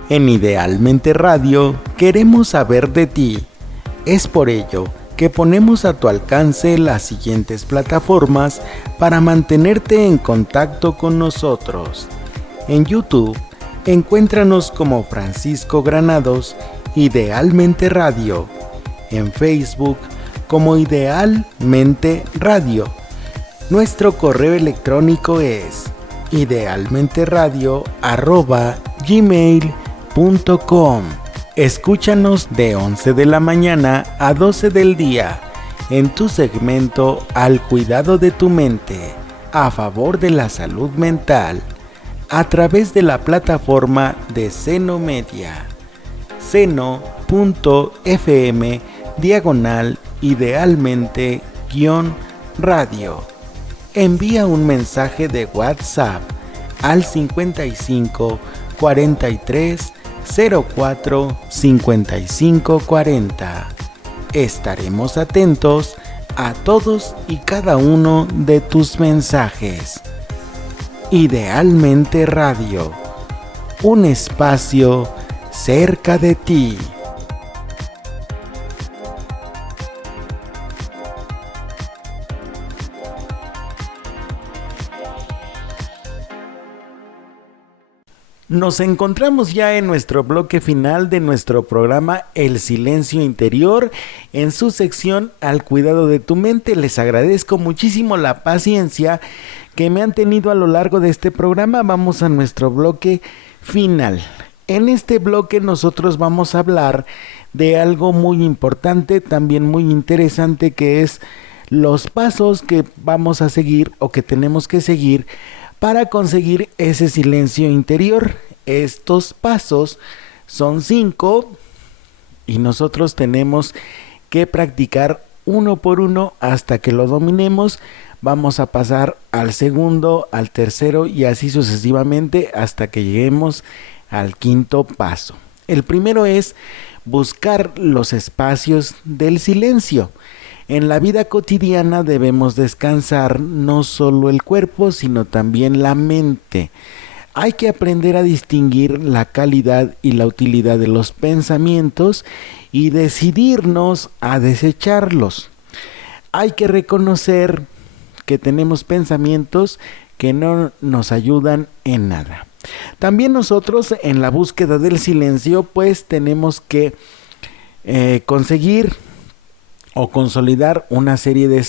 En Idealmente Radio queremos saber de ti. Es por ello que ponemos a tu alcance las siguientes plataformas para mantenerte en contacto con nosotros. En YouTube, encuéntranos como Francisco Granados, Idealmente Radio. En Facebook, como Idealmente Radio. Nuestro correo electrónico es idealmenteradio@gmail.com. Escúchanos de 11 de la mañana a 12 del día en tu segmento Al Cuidado de tu Mente, a favor de la salud mental, a través de la plataforma de Seno Media, seno.fm/idealmente-radio. Envía un mensaje de WhatsApp al 55 43 04 55 40. Estaremos atentos a todos y cada uno de tus mensajes. Idealmente Radio, un espacio cerca de ti. Nos encontramos ya en nuestro bloque final de nuestro programa El Silencio Interior, en su sección Al Cuidado de tu Mente. Les agradezco muchísimo la paciencia que me han tenido a lo largo de este programa. Vamos a nuestro bloque final. En este bloque nosotros vamos a hablar de algo muy importante, también muy interesante, que es los pasos que vamos a seguir o que tenemos que seguir para conseguir ese silencio interior. Estos pasos son 5 y nosotros tenemos que practicar uno por uno hasta que lo dominemos. Vamos a pasar al segundo, al tercero y así sucesivamente hasta que lleguemos al quinto paso. El primero es buscar los espacios del silencio. En la vida cotidiana debemos descansar no solo el cuerpo, sino también la mente. Hay que aprender a distinguir la calidad y la utilidad de los pensamientos y decidirnos a desecharlos. Hay que reconocer que tenemos pensamientos que no nos ayudan en nada. También nosotros en la búsqueda del silencio pues tenemos que conseguir o consolidar una serie de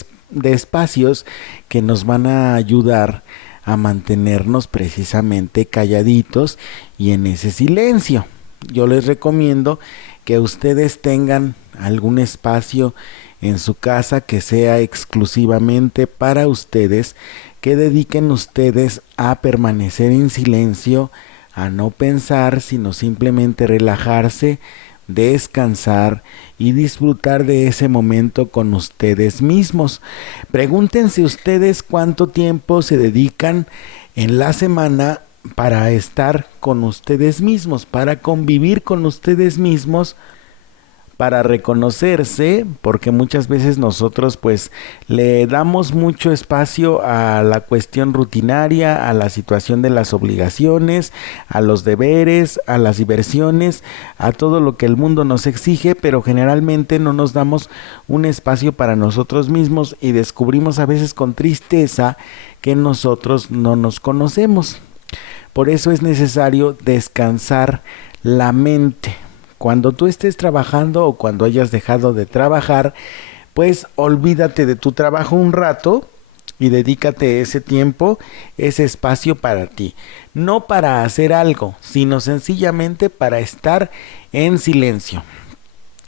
espacios que nos van a ayudar a mantenernos precisamente calladitos y en ese silencio. Yo les recomiendo que ustedes tengan algún espacio en su casa que sea exclusivamente para ustedes, que dediquen ustedes a permanecer en silencio, a no pensar, sino simplemente relajarse, descansar y disfrutar de ese momento con ustedes mismos. Pregúntense ustedes cuánto tiempo se dedican en la semana para estar con ustedes mismos, para convivir con ustedes mismos, para reconocerse, porque muchas veces nosotros pues le damos mucho espacio a la cuestión rutinaria, a la situación de las obligaciones, a los deberes, a las diversiones, a todo lo que el mundo nos exige, pero generalmente no nos damos un espacio para nosotros mismos y descubrimos a veces con tristeza que nosotros no nos conocemos. Por eso es necesario descansar la mente. Cuando tú estés trabajando o cuando hayas dejado de trabajar, pues olvídate de tu trabajo un rato y dedícate ese tiempo, ese espacio para ti. No para hacer algo, sino sencillamente para estar en silencio.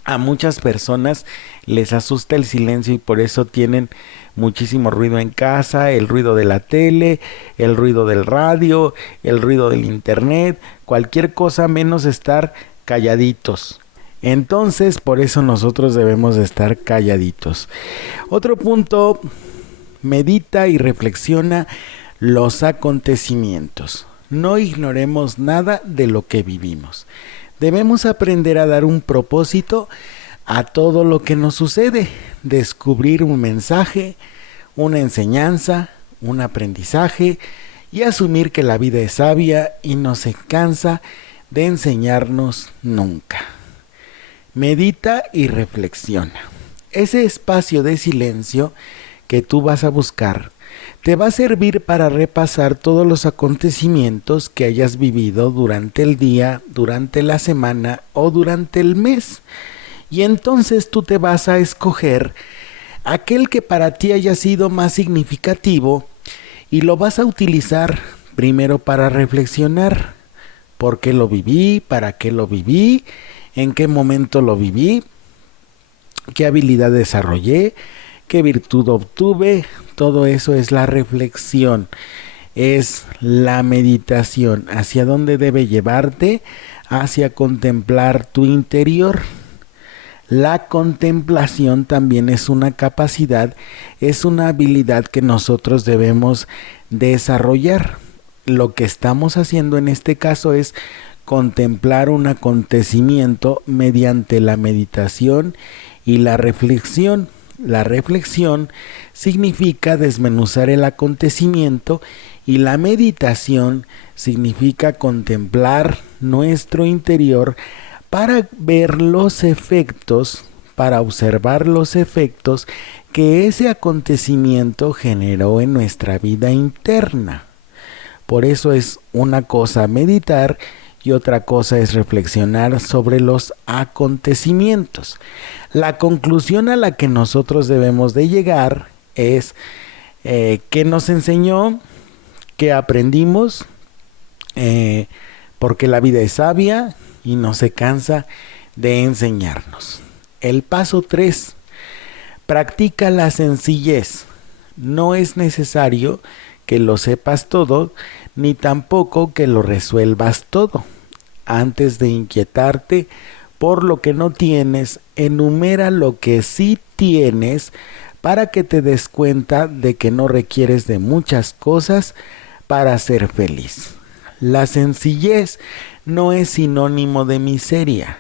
A muchas personas les asusta el silencio y por eso tienen muchísimo ruido en casa, el ruido de la tele, el ruido del radio, el ruido del internet, cualquier cosa menos estar calladitos. Entonces, por eso nosotros debemos de estar calladitos. Otro punto, medita y reflexiona los acontecimientos. No ignoremos nada de lo que vivimos. Debemos aprender a dar un propósito a todo lo que nos sucede, descubrir un mensaje, una enseñanza, un aprendizaje y asumir que la vida es sabia y no se cansa de enseñarnos nunca. Medita y reflexiona. Ese espacio de silencio que tú vas a buscar te va a servir para repasar todos los acontecimientos que hayas vivido durante el día, durante la semana o durante el mes. Y entonces tú te vas a escoger aquel que para ti haya sido más significativo y lo vas a utilizar primero para reflexionar. ¿Por qué lo viví? ¿Para qué lo viví? ¿En qué momento lo viví? ¿Qué habilidad desarrollé? ¿Qué virtud obtuve? Todo eso es la reflexión, es la meditación. ¿Hacia dónde debe llevarte? Hacia contemplar tu interior. La contemplación también es una capacidad, es una habilidad que nosotros debemos desarrollar. Lo que estamos haciendo en este caso es contemplar un acontecimiento mediante la meditación y la reflexión. La reflexión significa desmenuzar el acontecimiento y la meditación significa contemplar nuestro interior para ver los efectos, para observar los efectos que ese acontecimiento generó en nuestra vida interna. Por eso es una cosa meditar y otra cosa es reflexionar sobre los acontecimientos. La conclusión a la que nosotros debemos de llegar es qué nos enseñó, qué aprendimos, porque la vida es sabia y no se cansa de enseñarnos. El paso 3, practica la sencillez. No es necesario que lo sepas todo, ni tampoco que lo resuelvas todo. Antes de inquietarte por lo que no tienes, enumera lo que sí tienes para que te des cuenta de que no requieres de muchas cosas para ser feliz. La sencillez no es sinónimo de miseria.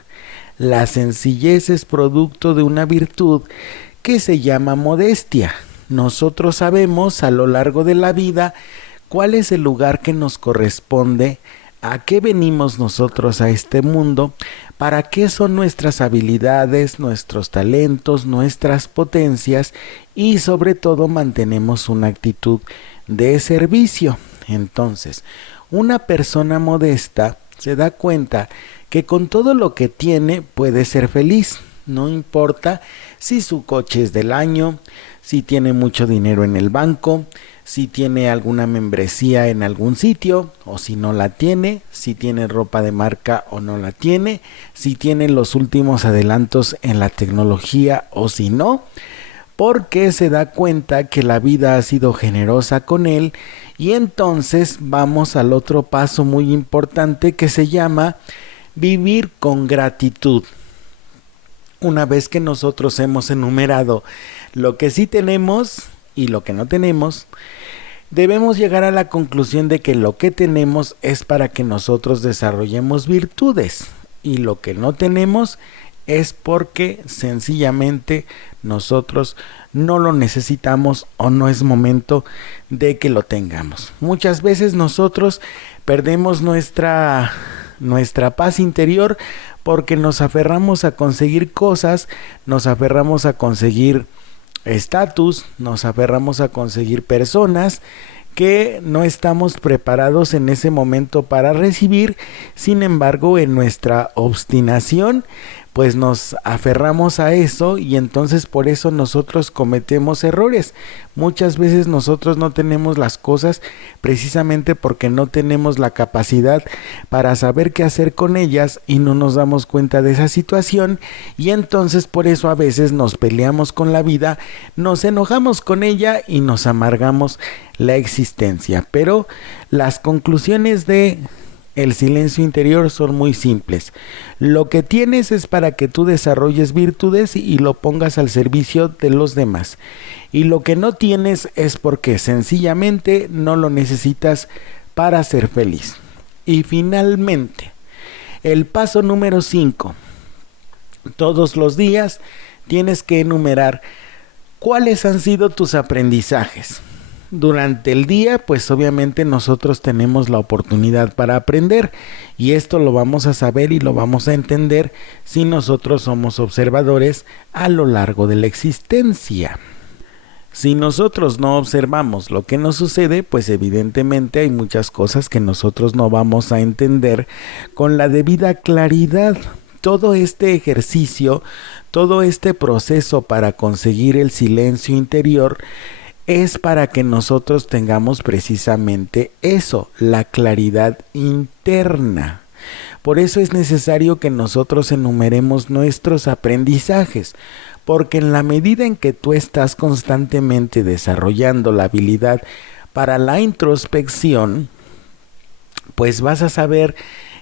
La sencillez es producto de una virtud que se llama modestia. Nosotros sabemos a lo largo de la vida cuál es el lugar que nos corresponde, a qué venimos nosotros a este mundo, para qué son nuestras habilidades, nuestros talentos, nuestras potencias y sobre todo mantenemos una actitud de servicio. Entonces, una persona modesta se da cuenta que con todo lo que tiene puede ser feliz. No importa si su coche es del año, si tiene mucho dinero en el banco, si tiene alguna membresía en algún sitio o si no la tiene, si tiene ropa de marca o no la tiene, si tiene los últimos adelantos en la tecnología o si no, porque se da cuenta que la vida ha sido generosa con él y entonces vamos al otro paso muy importante que se llama vivir con gratitud. Una vez que nosotros hemos enumerado lo que sí tenemos y lo que no tenemos, debemos llegar a la conclusión de que lo que tenemos es para que nosotros desarrollemos virtudes y lo que no tenemos es porque sencillamente nosotros no lo necesitamos o no es momento de que lo tengamos. Muchas veces nosotros perdemos nuestra paz interior porque nos aferramos a conseguir cosas, nos aferramos a conseguir estatus, nos aferramos a conseguir personas que no estamos preparados en ese momento para recibir. Sin embargo, en nuestra obstinación pues nos aferramos a eso y entonces por eso nosotros cometemos errores. Muchas veces nosotros no tenemos las cosas precisamente porque no tenemos la capacidad para saber qué hacer con ellas y no nos damos cuenta de esa situación y entonces por eso a veces nos peleamos con la vida, nos enojamos con ella y nos amargamos la existencia. Pero las conclusiones de el silencio interior son muy simples. Lo que tienes es para que tú desarrolles virtudes y lo pongas al servicio de los demás. Y lo que no tienes es porque sencillamente no lo necesitas para ser feliz. Y finalmente, el paso número 5. Todos los días tienes que enumerar cuáles han sido tus aprendizajes. Durante el día, pues obviamente nosotros tenemos la oportunidad para aprender y esto lo vamos a saber y lo vamos a entender si nosotros somos observadores a lo largo de la existencia. Si nosotros no observamos lo que nos sucede, pues evidentemente hay muchas cosas que nosotros no vamos a entender con la debida claridad. Todo este ejercicio, todo este proceso para conseguir el silencio interior es para que nosotros tengamos precisamente eso, la claridad interna. Por eso es necesario que nosotros enumeremos nuestros aprendizajes, porque en la medida en que tú estás constantemente desarrollando la habilidad para la introspección, pues vas a saber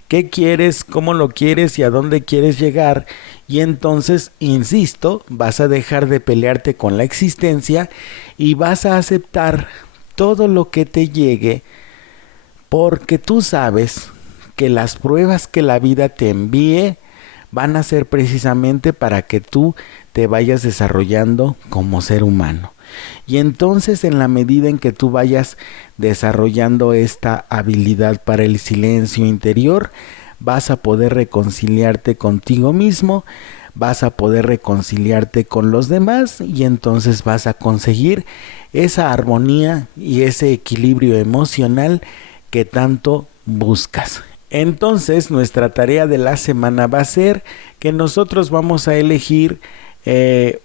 qué quieres, cómo lo quieres y a dónde quieres llegar. Y entonces, insisto, vas a dejar de pelearte con la existencia y vas a aceptar todo lo que te llegue, porque tú sabes que las pruebas que la vida te envíe van a ser precisamente para que tú te vayas desarrollando como ser humano. Y entonces, en la medida en que tú vayas desarrollando esta habilidad para el silencio interior, vas a poder reconciliarte contigo mismo, vas a poder reconciliarte con los demás y entonces vas a conseguir esa armonía y ese equilibrio emocional que tanto buscas. Entonces, nuestra tarea de la semana va a ser que nosotros vamos a elegir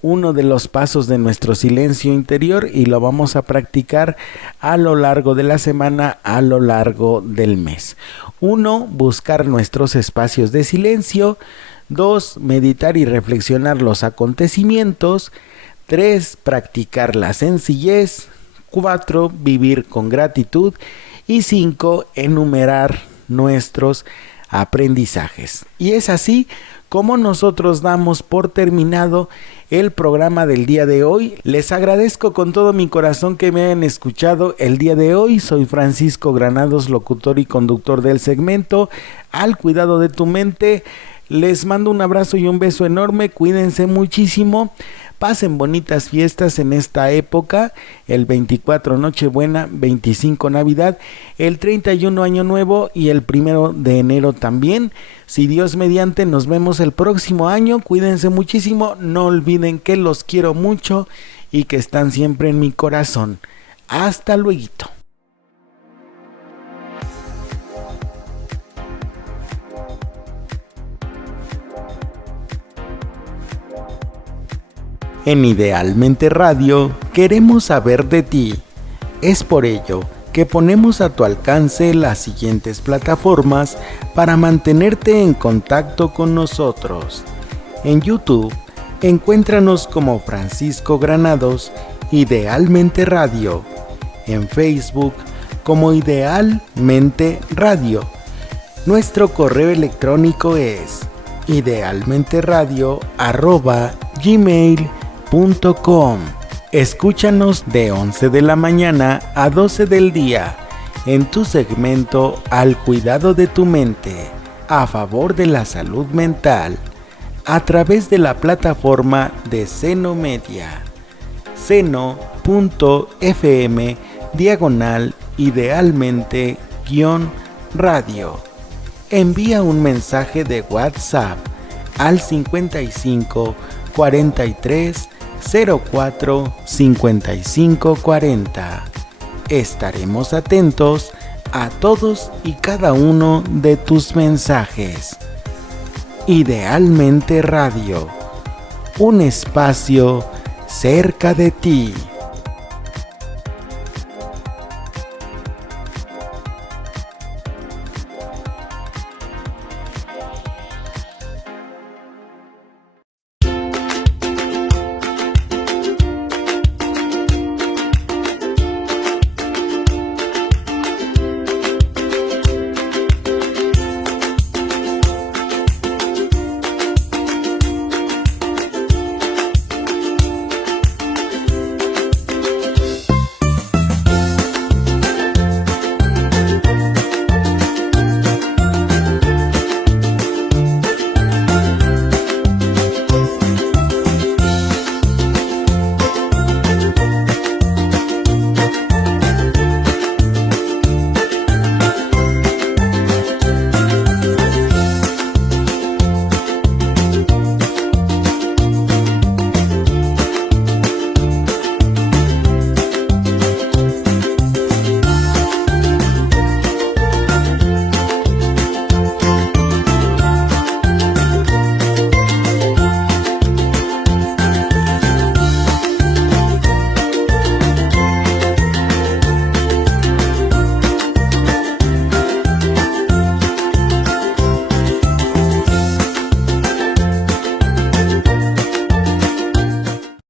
uno de los pasos de nuestro silencio interior y lo vamos a practicar a lo largo de la semana, a lo largo del mes. 1. Buscar nuestros espacios de silencio. 2. Meditar y reflexionar los acontecimientos. 3. Practicar la sencillez. 4. Vivir con gratitud. Y 5. Enumerar nuestros aprendizajes. Y es así como nosotros damos por terminado el programa del día de hoy. Les agradezco con todo mi corazón que me hayan escuchado el día de hoy. Soy Francisco Granados, locutor y conductor del segmento Al Cuidado de tu Mente. Les mando un abrazo y un beso enorme. Cuídense muchísimo. Pasen bonitas fiestas en esta época, el 24 Nochebuena, 25 Navidad, el 31 Año Nuevo y el 1 de enero también. Si Dios mediante, nos vemos el próximo año. Cuídense muchísimo, no olviden que los quiero mucho y que están siempre en mi corazón. Hasta luego. En Idealmente Radio queremos saber de ti. Es por ello que ponemos a tu alcance las siguientes plataformas para mantenerte en contacto con nosotros. En YouTube, encuéntranos como Francisco Granados, Idealmente Radio. En Facebook, como Idealmente Radio. Nuestro correo electrónico es idealmenteradio@gmail.com. Escúchanos de 11 de la mañana a 12 del día en tu segmento Al Cuidado de tu Mente, a favor de la salud mental, a través de la plataforma de Seno Media, seno.fm/idealmente-radio. Envía un mensaje de WhatsApp al 55 43 04 55 40. Estaremos atentos a todos y cada uno de tus mensajes. Idealmente Radio, un espacio cerca de ti.